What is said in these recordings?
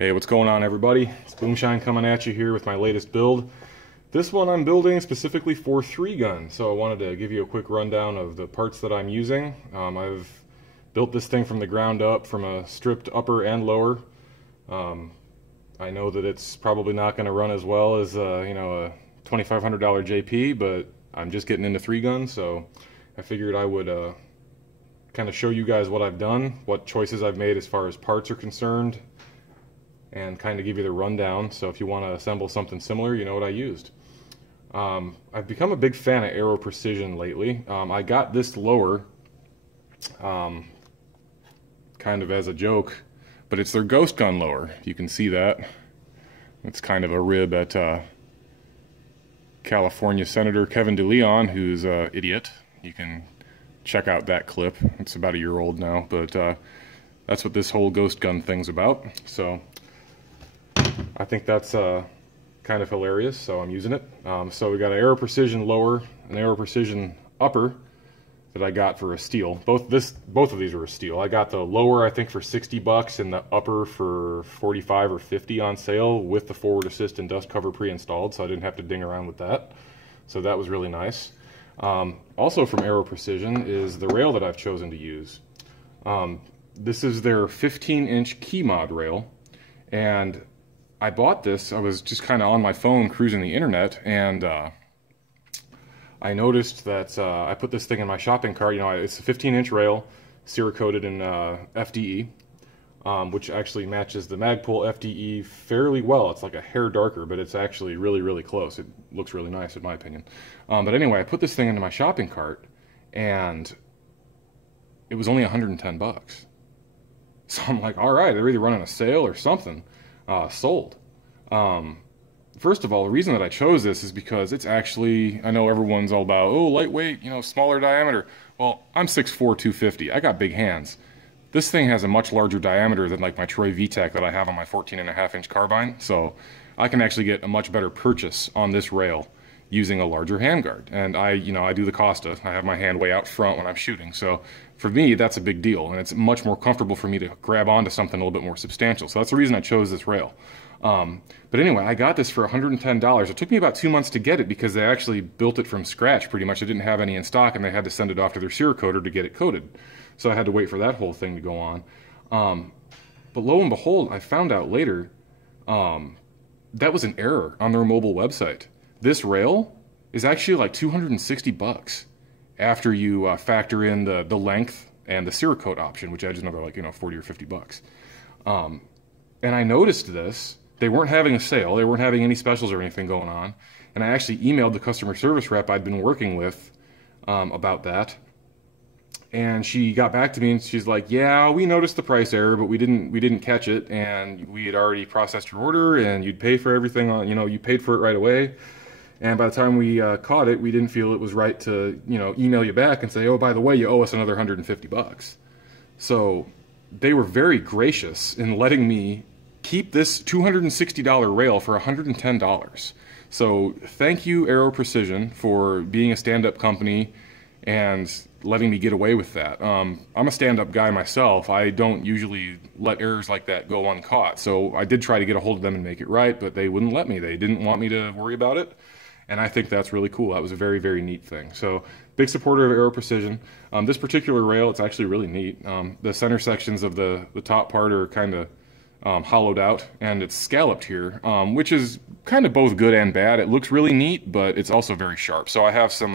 Hey, what's going on, everybody? It's Boomshine coming at you here with my latest build. This one I'm building specifically for 3-gun, so I wanted to give you a quick rundown of the parts that I'm using. I've built this thing from the ground up, from a stripped upper and lower. I know that it's probably not going to run as well as a $2,500 JP, but I'm just getting into 3-gun, so I figured I would kind of show you guys what I've done, what choices I've made as far as parts are concerned, and kind of give you the rundown. So if you want to assemble something similar, you know what I used. I've become a big fan of AeroPrecision lately. I got this lower kind of as a joke, but it's their ghost gun lower. You can see that. It's kind of a rib at California Senator Kevin DeLeon, who's an idiot. You can check out that clip. It's about a year old now, but that's what this whole ghost gun thing's about. So I think that's kind of hilarious, so I'm using it. So we got an AeroPrecision lower, an AeroPrecision upper that I got for a steal. Both of these were a steal. I got the lower, I think, for $60 and the upper for $45 or $50 on sale with the forward assist and dust cover pre-installed, so I didn't have to ding around with that. So that was really nice. Also from AeroPrecision is the rail that I've chosen to use. This is their 15-inch key mod rail, and I bought this. I was just kind of on my phone cruising the internet, and I noticed that I put this thing in my shopping cart. You know, it's a 15-inch rail, Cerakoted in FDE, which actually matches the Magpul FDE fairly well. It's like a hair darker, but it's actually really, really close. It looks really nice in my opinion. But anyway, I put this thing into my shopping cart, and it was only $110. So I'm like, all right, they're either running a sale or something. Sold. First of all, the reason that I chose this is because it's actually, I know everyone's all about, oh, lightweight, you know, smaller diameter. Well, I'm 6'4", 250. I got big hands. This thing has a much larger diameter than like my Troy VTEC that I have on my 14.5-inch carbine, so I can actually get a much better purchase on this rail using a larger handguard. And I do the Costa. I have my hand way out front when I'm shooting, so for me, that's a big deal, and it's much more comfortable for me to grab onto something a little bit more substantial. So that's the reason I chose this rail. But anyway, I got this for $110. It took me about 2 months to get it because they actually built it from scratch pretty much. They didn't have any in stock, and they had to send it off to their Cerakoter to get it coated. So I had to wait for that whole thing to go on. But lo and behold, I found out later that was an error on their mobile website. This rail is actually like $260 after you factor in the length and the Cerakote option, which adds another like, $40 or $50. And I noticed this. They weren't having a sale. They weren't having any specials or anything going on. And I actually emailed the customer service rep I'd been working with about that. And she got back to me and she's like, yeah, we noticed the price error, but we didn't catch it, and we had already processed your order, and you'd pay for everything on, you paid for it right away. And by the time we caught it, we didn't feel it was right to, email you back and say, oh, by the way, you owe us another $150. So they were very gracious in letting me keep this $260 rail for $110. So thank you, AeroPrecision, for being a stand-up company and letting me get away with that. I'm a stand-up guy myself. I don't usually let errors like that go uncaught. So I did try to get a hold of them and make it right, but they wouldn't let me. They didn't want me to worry about it. And I think that's really cool. That was a very, very neat thing. So big supporter of AeroPrecision. This particular rail, it's actually really neat. The center sections of the top part are kind of hollowed out, and it's scalloped here, which is kind of both good and bad. It looks really neat, but it's also very sharp. So I have some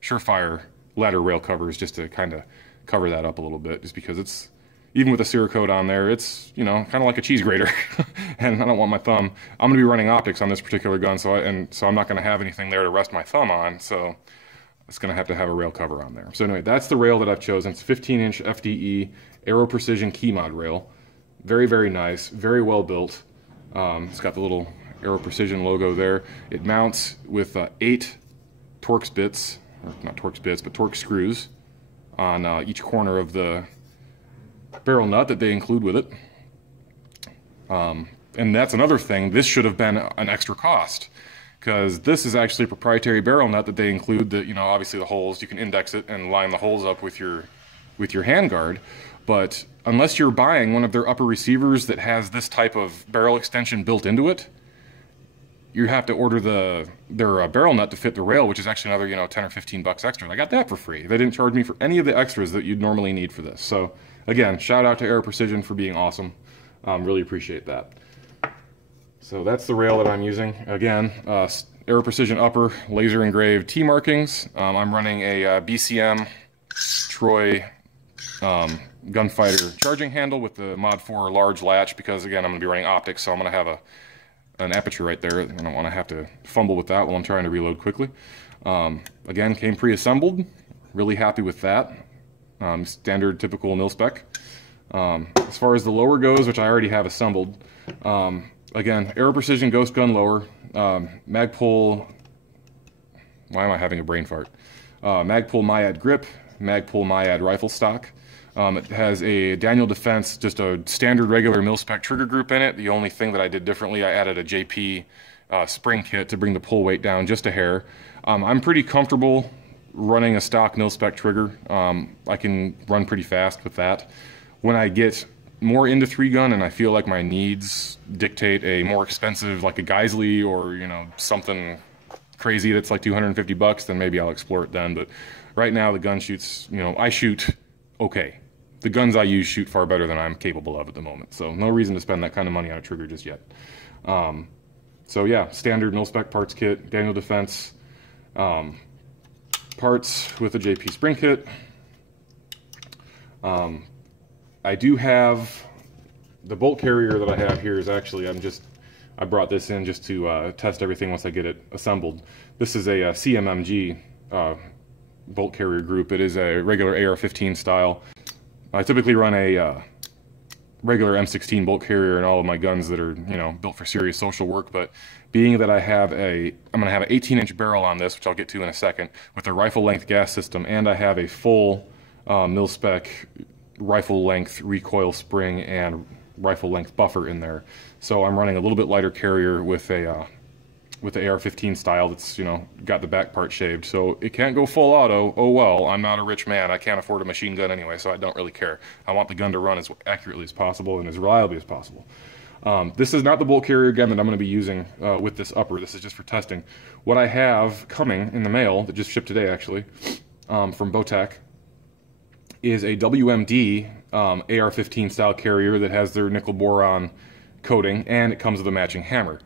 Surefire ladder rail covers just to kind of cover that up a little bit, just because it's, even with a Cerakote on there, it's, kind of like a cheese grater. And I don't want my thumb. I'm going to be running optics on this particular gun, so I'm not going to have anything there to rest my thumb on, so it's going to have a rail cover on there. So anyway, that's the rail that I've chosen. It's 15-inch FDE AeroPrecision key mod rail. Very, very nice, very well built. It's got the little AeroPrecision logo there. It mounts with 8 Torx bits, or not Torx bits, but Torx screws on each corner of the barrel nut that they include with it. And that's another thing. This should have been an extra cost, because this is actually a proprietary barrel nut that they include. That, obviously the holes, you can index it and line the holes up with your handguard. But unless you're buying one of their upper receivers that has this type of barrel extension built into it, you have to order their barrel nut to fit the rail, which is actually another, you know, 10 or 15 bucks extra. And I got that for free. They didn't charge me for any of the extras that you'd normally need for this. So again, shout out to AeroPrecision for being awesome. Really appreciate that. So that's the rail that I'm using. Again, AeroPrecision upper laser engraved T markings. I'm running a BCM Troy gunfighter charging handle with the Mod 4 large latch because, again, I'm going to be running optics, so I'm going to have an aperture right there. I don't want to have to fumble with that while I'm trying to reload quickly. Again, came pre-assembled. Really happy with that. Standard, typical mil-spec. As far as the lower goes, which I already have assembled, again, AeroPrecision Ghost Gun lower, Magpul, why am I having a brain fart? Magpul Myad grip, Magpul Myad rifle stock. It has a Daniel Defense, just a standard regular mil-spec trigger group in it. The only thing that I did differently, I added a JP spring kit to bring the pull weight down just a hair. I'm pretty comfortable running a stock mil-spec trigger. I can run pretty fast with that. When I get more into 3-gun and I feel like my needs dictate a more expensive, like a Geisley or, you know, something crazy that's like 250 bucks, then maybe I'll explore it then. But right now the gun shoots, you know, I shoot okay. The guns I use shoot far better than I'm capable of at the moment. So no reason to spend that kind of money on a trigger just yet. So yeah, standard mil-spec parts kit, Daniel Defense parts with a JP spring kit. I do have the bolt carrier that I have here is actually, I brought this in just to test everything once I get it assembled. This is a CMMG bolt carrier group. It is a regular AR15 style. I typically run a regular M16 bolt carrier in all of my guns that are, you know, built for serious social work, but being that I'm going to have an 18-inch barrel on this, which I'll get to in a second, with a rifle length gas system, and I have a full mil-spec rifle length recoil spring and rifle length buffer in there. So I'm running a little bit lighter carrier with the AR15 style that's, you know, got the back part shaved. So it can't go full auto. Oh well, I'm not a rich man. I can't afford a machine gun anyway, so I don't really care. I want the gun to run as accurately as possible and as reliably as possible. This is not the bolt carrier again that I'm going to be using with this upper. This is just for testing. What I have coming in the mail, that just shipped today actually, from Bowtech, is a WMD AR15 style carrier that has their nickel boron coating, and it comes with a matching hammer.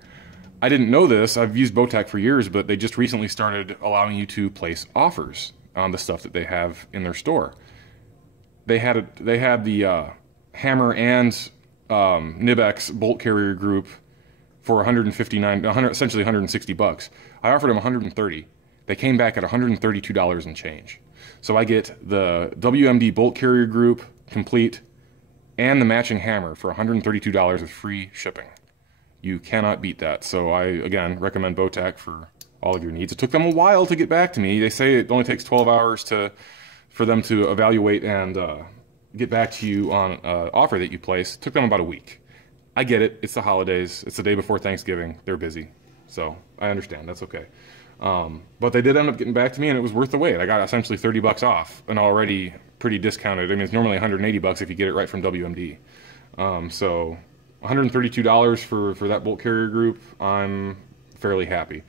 I didn't know this. I've used Bowtech for years, but they just recently started allowing you to place offers on the stuff that they have in their store. They had the hammer and Nibex bolt carrier group for essentially 160 bucks. I offered them 130. They came back at $132 and change. So I get the WMD bolt carrier group complete and the matching hammer for $132 with free shipping. You cannot beat that. So I, again, recommend Bowtech for all of your needs. It took them a while to get back to me. They say it only takes 12 hours for them to evaluate and get back to you on an offer that you place. It took them about a week. I get it. It's the holidays. It's the day before Thanksgiving. They're busy. So I understand. That's okay. But they did end up getting back to me, and it was worth the wait. I got essentially 30 bucks off, and already pretty discounted. I mean, it's normally 180 bucks if you get it right from WMD. So $132 for that bolt carrier group, I'm fairly happy.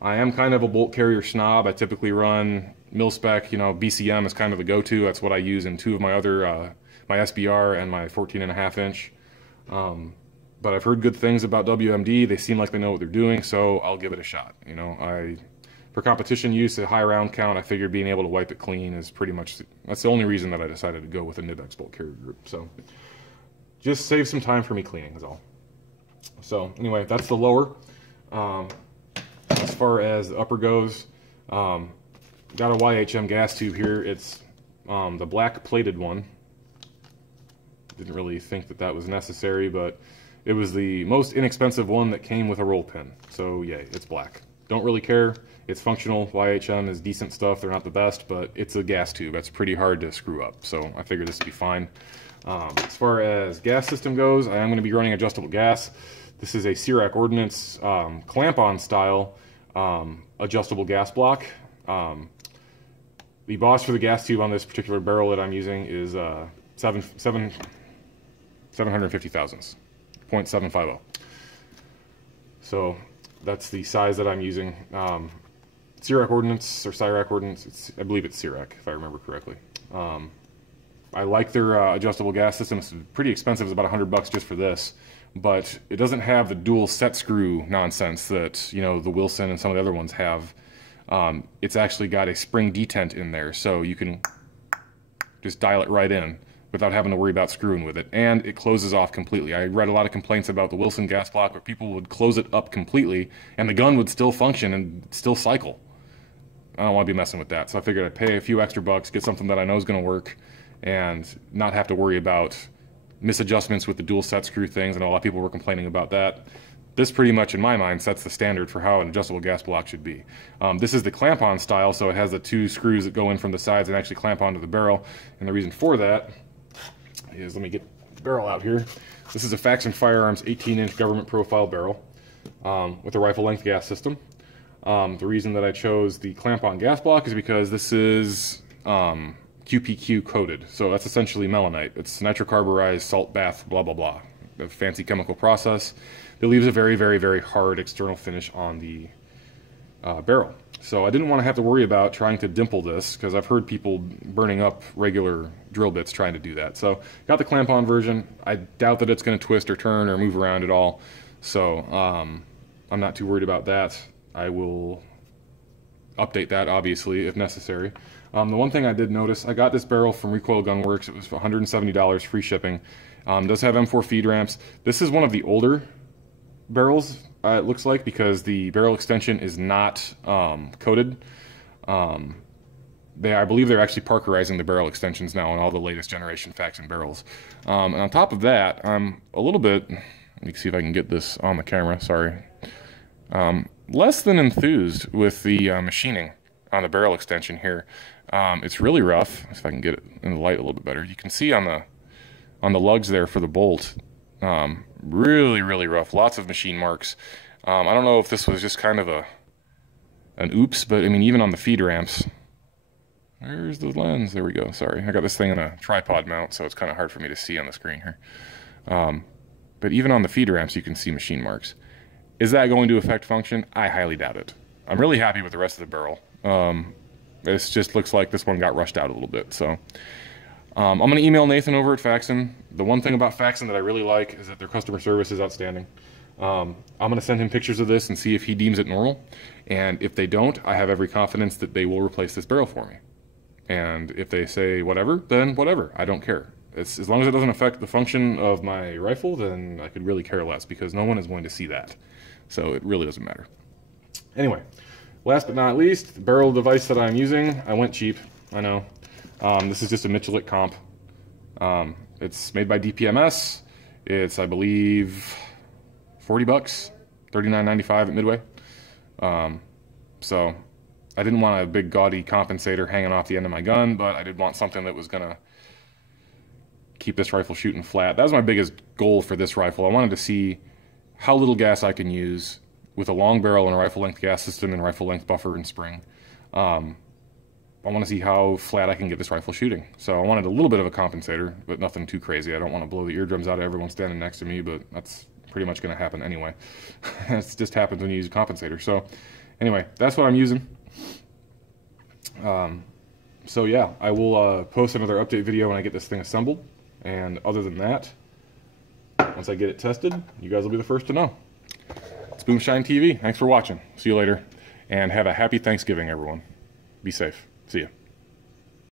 I am kind of a bolt carrier snob. I typically run mil-spec, you know, BCM is kind of the go-to. That's what I use in two of my other, my SBR and my 14.5 inch. But I've heard good things about WMD. They seem like they know what they're doing, so I'll give it a shot. You know, for competition use at high round count, I figured being able to wipe it clean is pretty much, that's the only reason that I decided to go with a Nibex bolt carrier group. So just save some time for me cleaning is all. So anyway, that's the lower. As far as the upper goes, got a YHM gas tube here. It's the black plated one. Didn't really think that that was necessary, but it was the most inexpensive one that came with a roll pin. So yay, it's black. Don't really care. It's functional. YHM is decent stuff. They're not the best, but it's a gas tube. That's pretty hard to screw up. So I figured this would be fine. As far as gas system goes, I am going to be running adjustable gas. This is a Cirac Ordnance clamp-on style adjustable gas block. The boss for the gas tube on this particular barrel that I'm using is 7 750 thousandths, 0.750. So that's the size that I'm using. CIRAC ordnance, or CIRAC ordnance, I believe it's CIRAC, if I remember correctly. I like their adjustable gas system. It's pretty expensive. It's about $100 just for this, but it doesn't have the dual set screw nonsense that, you know, the Wilson and some of the other ones have. It's actually got a spring detent in there, so you can just dial it right in without having to worry about screwing with it. And it closes off completely. I read a lot of complaints about the Wilson gas block where people would close it up completely and the gun would still function and still cycle. I don't want to be messing with that, so I figured I'd pay a few extra bucks, get something that I know is going to work, and not have to worry about misadjustments with the dual set screw things. I know a lot of people were complaining about that. This pretty much, in my mind, sets the standard for how an adjustable gas block should be. This is the clamp-on style, so it has the two screws that go in from the sides and actually clamp onto the barrel. And the reason for that is, let me get the barrel out here. This is a Faxon Firearms 18-inch government profile barrel with a rifle-length gas system. The reason that I chose the clamp-on gas block is because this is QPQ coated, so that's essentially melanite. It's nitrocarburized salt bath, blah blah blah, a fancy chemical process that leaves a very, very, very hard external finish on the barrel. So I didn't want to have to worry about trying to dimple this, because I've heard people burning up regular drill bits trying to do that. So got the clamp-on version. I doubt that it's going to twist or turn or move around at all, so I'm not too worried about that. I will update that, obviously, if necessary. The one thing I did notice, I got this barrel from Recoil Gun Works. It was $170, free shipping. It does have M4 feed ramps. This is one of the older barrels, it looks like, because the barrel extension is not coated. I believe they're actually parkerizing the barrel extensions now on all the latest generation Faxon barrels. And on top of that, I'm a little bit, let me see if I can get this on the camera, sorry. Less than enthused with the machining on the barrel extension here. It's really rough. If I can get it in the light a little bit better, you can see on the lugs there for the bolt, really, really rough. Lots of machine marks. I don't know if this was just kind of an oops, but I mean, even on the feed ramps. Where's the lens? There we go. Sorry, I got this thing in a tripod mount, so it's kind of hard for me to see on the screen here. But even on the feed ramps, you can see machine marks. Is that going to affect function? I highly doubt it. I'm really happy with the rest of the barrel. It just looks like this one got rushed out a little bit. So I'm going to email Nathan over at Faxon. The one thing about Faxon that I really like is that their customer service is outstanding. I'm going to send him pictures of this and see if he deems it normal. And if they don't, I have every confidence that they will replace this barrel for me. And if they say whatever, then whatever. I don't care. As long as it doesn't affect the function of my rifle, then I could really care less, because no one is going to see that. So it really doesn't matter. Anyway, last but not least, the barrel device that I'm using. I went cheap, I know. This is just a Michelin comp. It's made by DPMS. It's, I believe, $40, $39.95 at Midway. So I didn't want a big gaudy compensator hanging off the end of my gun, but I did want something that was gonna keep this rifle shooting flat. That was my biggest goal for this rifle. I wanted to see how little gas I can use with a long barrel and a rifle-length gas system and rifle-length buffer and spring. I want to see how flat I can get this rifle shooting. So I wanted a little bit of a compensator, but nothing too crazy. I don't want to blow the eardrums out of everyone standing next to me, but that's pretty much going to happen anyway. It just happens when you use a compensator. So anyway, that's what I'm using. So yeah, I will post another update video when I get this thing assembled. And other than that, once I get it tested, you guys will be the first to know. It's Boomshine TV. Thanks for watching. See you later. And have a happy Thanksgiving, everyone. Be safe. See ya.